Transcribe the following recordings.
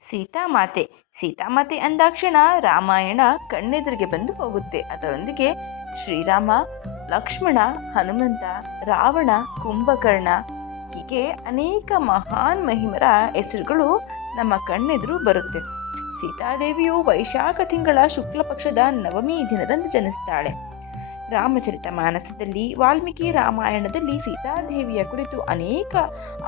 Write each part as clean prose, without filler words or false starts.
ಸೀತಾಮಾತೆ. ಸೀತಾಮಾತೆ ಅಂದಾಕ್ಷಣ ರಾಮಾಯಣ ಕಣ್ಣೆದುರಿಗೆ ಬಂದು ಹೋಗುತ್ತೆ. ಅದರೊಂದಿಗೆ ಶ್ರೀರಾಮ, ಲಕ್ಷ್ಮಣ, ಹನುಮಂತ, ರಾವಣ, ಕುಂಭಕರ್ಣ ಹೀಗೆ ಅನೇಕ ಮಹಾನ್ ಮಹಿಮರ ಹೆಸರುಗಳು ನಮ್ಮ ಕಣ್ಣೆದುರು ಬರುತ್ತೆ. ಸೀತಾದೇವಿಯು ವೈಶಾಖ ತಿಂಗಳ ಶುಕ್ಲ ಪಕ್ಷದ ನವಮಿ ದಿನದಂದು ಜನಿಸ್ತಾಳೆ. ರಾಮಚರಿತ ಮಾನಸದಲ್ಲಿ, ವಾಲ್ಮೀಕಿ ರಾಮಾಯಣದಲ್ಲಿ ಸೀತಾದೇವಿಯ ಕುರಿತು ಅನೇಕ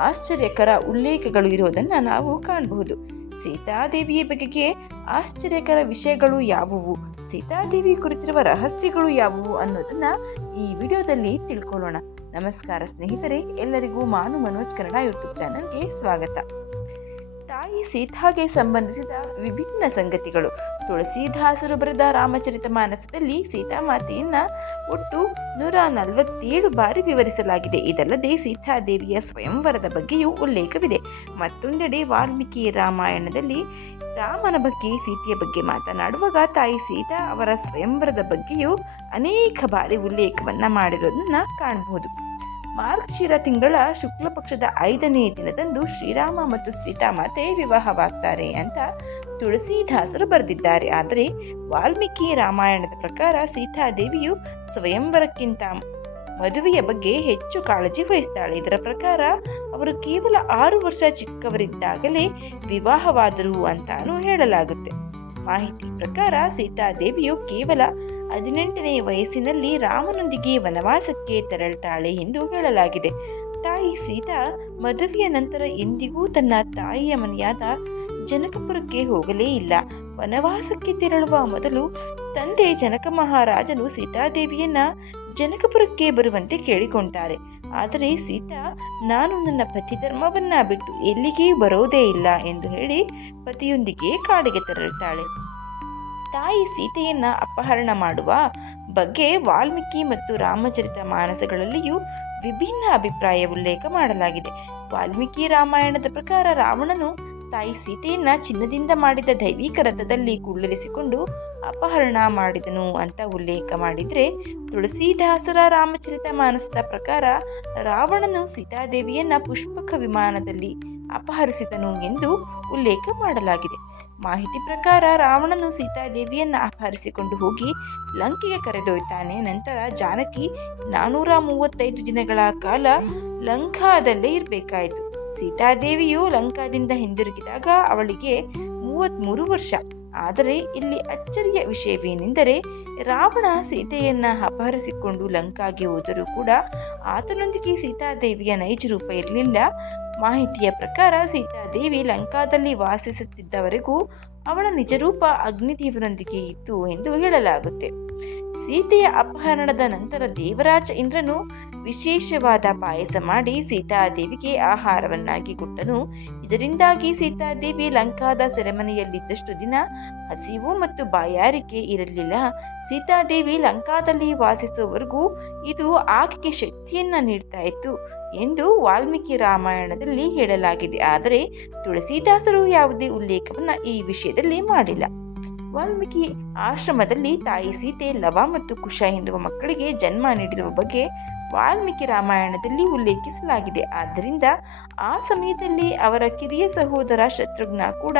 ಆಶ್ಚರ್ಯಕರ ಉಲ್ಲೇಖಗಳು ಇರೋದನ್ನು ನಾವು ಕಾಣಬಹುದು. ಸೀತಾದೇವಿಯ ಬಗೆಗೆ ಆಶ್ಚರ್ಯಕರ ವಿಷಯಗಳು ಯಾವುವು, ಸೀತಾದೇವಿ ಕುರಿತಿರುವ ರಹಸ್ಯಗಳು ಯಾವುವು ಅನ್ನೋದನ್ನು ಈ ವಿಡಿಯೋದಲ್ಲಿ ತಿಳ್ಕೊಳ್ಳೋಣ. ನಮಸ್ಕಾರ ಸ್ನೇಹಿತರೆ, ಎಲ್ಲರಿಗೂ ಮಾನು ಮನೋಜ್ ಕನ್ನಡ ಯೂಟ್ಯೂಬ್ ಚಾನಲ್ಗೆ ಸ್ವಾಗತ. ತಾಯಿ ಸೀತಾಗೆ ಸಂಬಂಧಿಸಿದ ವಿಭಿನ್ನ ಸಂಗತಿಗಳು. ತುಳಸಿದಾಸರು ಬರೆದ ರಾಮಚರಿತ ಮಾನಸದಲ್ಲಿ ಸೀತಾಮಾತೆಯನ್ನ ಒಟ್ಟು 147 ಬಾರಿ ವಿವರಿಸಲಾಗಿದೆ. ಇದಲ್ಲದೆ ಸೀತಾದೇವಿಯ ಸ್ವಯಂವರದ ಬಗ್ಗೆಯೂ ಉಲ್ಲೇಖವಿದೆ. ಮತ್ತೊಂದೆಡೆ ವಾಲ್ಮೀಕಿ ರಾಮಾಯಣದಲ್ಲಿ ರಾಮನ ಬಗ್ಗೆ, ಸೀತೆಯ ಬಗ್ಗೆ ಮಾತನಾಡುವಾಗ ತಾಯಿ ಸೀತಾ ಅವರ ಸ್ವಯಂವರದ ಬಗ್ಗೆಯೂ ಅನೇಕ ಬಾರಿ ಉಲ್ಲೇಖವನ್ನ ಮಾಡಿರೋದನ್ನ ಕಾಣಬಹುದು. ಮಾರ್ಗಶಿರ ತಿಂಗಳ ಶುಕ್ಲ ಪಕ್ಷದ 5ನೇ ದಿನದಂದು ಶ್ರೀರಾಮ ಮತ್ತು ಸೀತಾಮಾತೆ ವಿವಾಹವಾಗ್ತಾರೆ ಅಂತ ತುಳಸಿದಾಸರು ಬರೆದಿದ್ದಾರೆ. ಆದರೆ ವಾಲ್ಮೀಕಿ ರಾಮಾಯಣದ ಪ್ರಕಾರ ಸೀತಾದೇವಿಯು ಸ್ವಯಂವರಕ್ಕಿಂತ ಮದುವೆಯ ಬಗ್ಗೆ ಹೆಚ್ಚು ಕಾಳಜಿ ವಹಿಸ್ತಾಳೆ. ಇದರ ಪ್ರಕಾರ ಅವರು ಕೇವಲ 6 ವರ್ಷ ಚಿಕ್ಕವರಿದ್ದಾಗಲೇ ವಿವಾಹವಾದರು ಅಂತಾನೂ ಹೇಳಲಾಗುತ್ತೆ. ಮಾಹಿತಿ ಪ್ರಕಾರ ಸೀತಾದೇವಿಯು ಕೇವಲ 18ನೇ ವಯಸ್ಸಿನಲ್ಲಿ ರಾಮನೊಂದಿಗೆ ವನವಾಸಕ್ಕೆ ತೆರಳುತ್ತಾಳೆ ಎಂದು ಹೇಳಲಾಗಿದೆ. ತಾಯಿ ಸೀತಾ ಮದುವೆಯ ನಂತರ ಎಂದಿಗೂ ತನ್ನ ತಾಯಿಯ ಮನೆಯಾದ ಜನಕಪುರಕ್ಕೆ ಹೋಗಲೇ ಇಲ್ಲ. ವನವಾಸಕ್ಕೆ ತೆರಳುವ ಮೊದಲು ತಂದೆ ಜನಕ ಮಹಾರಾಜನು ಸೀತಾದೇವಿಯನ್ನ ಜನಕಪುರಕ್ಕೆ ಬರುವಂತೆ ಕೇಳಿಕೊಂಡಾರೆ. ಆದರೆ ಸೀತಾ, ನಾನು ನನ್ನ ಪತಿ ಧರ್ಮವನ್ನ ಬಿಟ್ಟು ಎಲ್ಲಿಗೆ ಬರೋದೇ ಇಲ್ಲ ಎಂದು ಹೇಳಿ ಪತಿಯೊಂದಿಗೆ ಕಾಡಿಗೆ ತೆರಳುತ್ತಾಳೆ. ತಾಯಿ ಸೀತೆಯನ್ನ ಅಪಹರಣ ಮಾಡುವ ಬಗ್ಗೆ ವಾಲ್ಮೀಕಿ ಮತ್ತು ರಾಮಚರಿತ ಮಾನಸಗಳಲ್ಲಿಯೂ ವಿಭಿನ್ನ ಅಭಿಪ್ರಾಯ ಉಲ್ಲೇಖ ಮಾಡಲಾಗಿದೆ. ವಾಲ್ಮೀಕಿ ರಾಮಾಯಣದ ಪ್ರಕಾರ ರಾವಣನು ತಾಯಿ ಸೀತೆಯನ್ನ ಚಿನ್ನದಿಂದ ಮಾಡಿದ ದೈವಿಕ ರಥದಲ್ಲಿ ಕುಳ್ಳಿರಿಸಿಕೊಂಡು ಅಪಹರಣ ಮಾಡಿದನು ಅಂತ ಉಲ್ಲೇಖ ಮಾಡಿದರೆ, ತುಳಸಿದಾಸರ ರಾಮಚರಿತ ಮಾನಸದ ಪ್ರಕಾರ ರಾವಣನು ಸೀತಾದೇವಿಯನ್ನ ಪುಷ್ಪಕ ವಿಮಾನದಲ್ಲಿ ಅಪಹರಿಸಿದನು ಎಂದು ಉಲ್ಲೇಖ ಮಾಡಲಾಗಿದೆ. ಮಾಹಿತಿ ಪ್ರಕಾರ ರಾವಣನು ಸೀತಾದೇವಿಯನ್ನ ಅಪಹರಿಸಿಕೊಂಡು ಹೋಗಿ ಲಂಕೆಗೆ ಕರೆದೊಯ್ತಾನೆ. ನಂತರ ಜಾನಕಿ 435 ದಿನಗಳ ಕಾಲ ಲಂಕಾದಲ್ಲೇ ಇರಬೇಕಾಯಿತು. ಸೀತಾದೇವಿಯು ಲಂಕಾದಿಂದ ಹಿಂದಿರುಗಿದಾಗ ಅವಳಿಗೆ 33 ವರ್ಷ. ಆದರೆ ಇಲ್ಲಿ ಅಚ್ಚರಿಯ ವಿಷಯವೇನೆಂದರೆ, ರಾವಣ ಸೀತೆಯನ್ನ ಅಪಹರಿಸಿಕೊಂಡು ಲಂಕಾಗೆ ಹೋದರೂ ಕೂಡ ಆತನೊಂದಿಗೆ ಸೀತಾದೇವಿಯ ನೈಜ ರೂಪ ಇರಲಿಲ್ಲ. ಮಾಹಿತಿಯ ಪ್ರಕಾರ ಸೀತಾದೇವಿ ಲಂಕಾದಲ್ಲಿ ವಾಸಿಸುತ್ತಿದ್ದವರೆಗೂ ಅವಳ ನಿಜರೂಪ ಅಗ್ನಿದೇವರೊಂದಿಗೆ ಇತ್ತು ಎಂದು ಹೇಳಲಾಗುತ್ತೆ. ಸೀತೆಯ ಅಪಹರಣದ ನಂತರ ದೇವರಾಜ ಇಂದ್ರನು ವಿಶೇಷವಾದ ಪಾಯಸ ಮಾಡಿ ಸೀತಾದೇವಿಗೆ ಆಹಾರವನ್ನಾಗಿ ಕೊಟ್ಟನು. ಇದರಿಂದಾಗಿ ಸೀತಾದೇವಿ ಲಂಕಾದ ಸೆರೆಮನೆಯಲ್ಲಿದ್ದಷ್ಟು ದಿನ ಹಸಿವು ಮತ್ತು ಬಾಯಾರಿಕೆ ಇರಲಿಲ್ಲ. ಸೀತಾದೇವಿ ಲಂಕಾದಲ್ಲಿ ವಾಸಿಸುವವರೆಗೂ ಇದು ಆಕೆಗೆ ಶಕ್ತಿಯನ್ನ ನೀಡ್ತಾ ಇತ್ತು ಎಂದು ವಾಲ್ಮೀಕಿ ರಾಮಾಯಣದಲ್ಲಿ ಹೇಳಲಾಗಿದೆ. ಆದರೆ ತುಳಸಿದಾಸರು ಯಾವುದೇ ಉಲ್ಲೇಖವನ್ನ ಈ ವಿಷಯದಲ್ಲಿ ಮಾಡಿಲ್ಲ. ವಾಲ್ಮೀಕಿ ಆಶ್ರಮದಲ್ಲಿ ತಾಯಿ ಸೀತೆ ಲವ ಮತ್ತು ಕುಶ ಎನ್ನುವ ಮಕ್ಕಳಿಗೆ ಜನ್ಮ ನೀಡಿರುವ ಬಗ್ಗೆ ವಾಲ್ಮೀಕಿ ರಾಮಾಯಣದಲ್ಲಿ ಉಲ್ಲೇಖಿಸಲಾಗಿದೆ. ಆದ್ದರಿಂದ ಆ ಸಮಯದಲ್ಲಿ ಅವರ ಕಿರಿಯ ಸಹೋದರ ಶತ್ರುಘ್ನ ಕೂಡ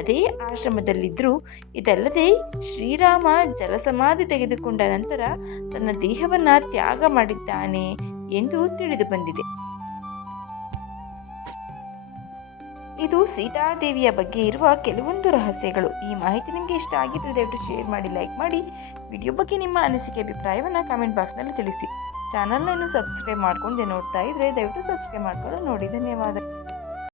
ಅದೇ ಆಶ್ರಮದಲ್ಲಿದ್ದರು. ಇದಲ್ಲದೆ ಶ್ರೀರಾಮ ಜಲಸಮಾಧಿ ತೆಗೆದುಕೊಂಡ ನಂತರ ತನ್ನ ದೇಹವನ್ನ ತ್ಯಾಗ ಮಾಡಿದ್ದಾನೆ ಎಂದು ತಿಳಿದು ಬಂದಿದೆ. ಇದು ಸೀತಾದೇವಿಯ ಬಗ್ಗೆ ಇರುವ ಕೆಲವೊಂದು ರಹಸ್ಯಗಳು. ಈ ಮಾಹಿತಿ ನಿಮಗೆ ಇಷ್ಟ ಆಗಿದ್ರೆ ದಯವಿಟ್ಟು ಶೇರ್ ಮಾಡಿ, ಲೈಕ್ ಮಾಡಿ. ವಿಡಿಯೋ ಬಗ್ಗೆ ನಿಮ್ಮ ಅನಿಸಿಕೆ ಅಭಿಪ್ರಾಯವನ್ನು ಕಾಮೆಂಟ್ ಬಾಕ್ಸ್ನಲ್ಲಿ ತಿಳಿಸಿ. ಚಾನಲ್ನ ಸಬ್ಸ್ಕ್ರೈಬ್ ಮಾಡ್ಕೊಂಡು ನೋಡ್ತಾ ಇದ್ರೆ ದಯವಿಟ್ಟು ಸಬ್ಸ್ಕ್ರೈಬ್ ಮಾಡ್ಕೊಂಡು ನೋಡಿ. ಧನ್ಯವಾದ.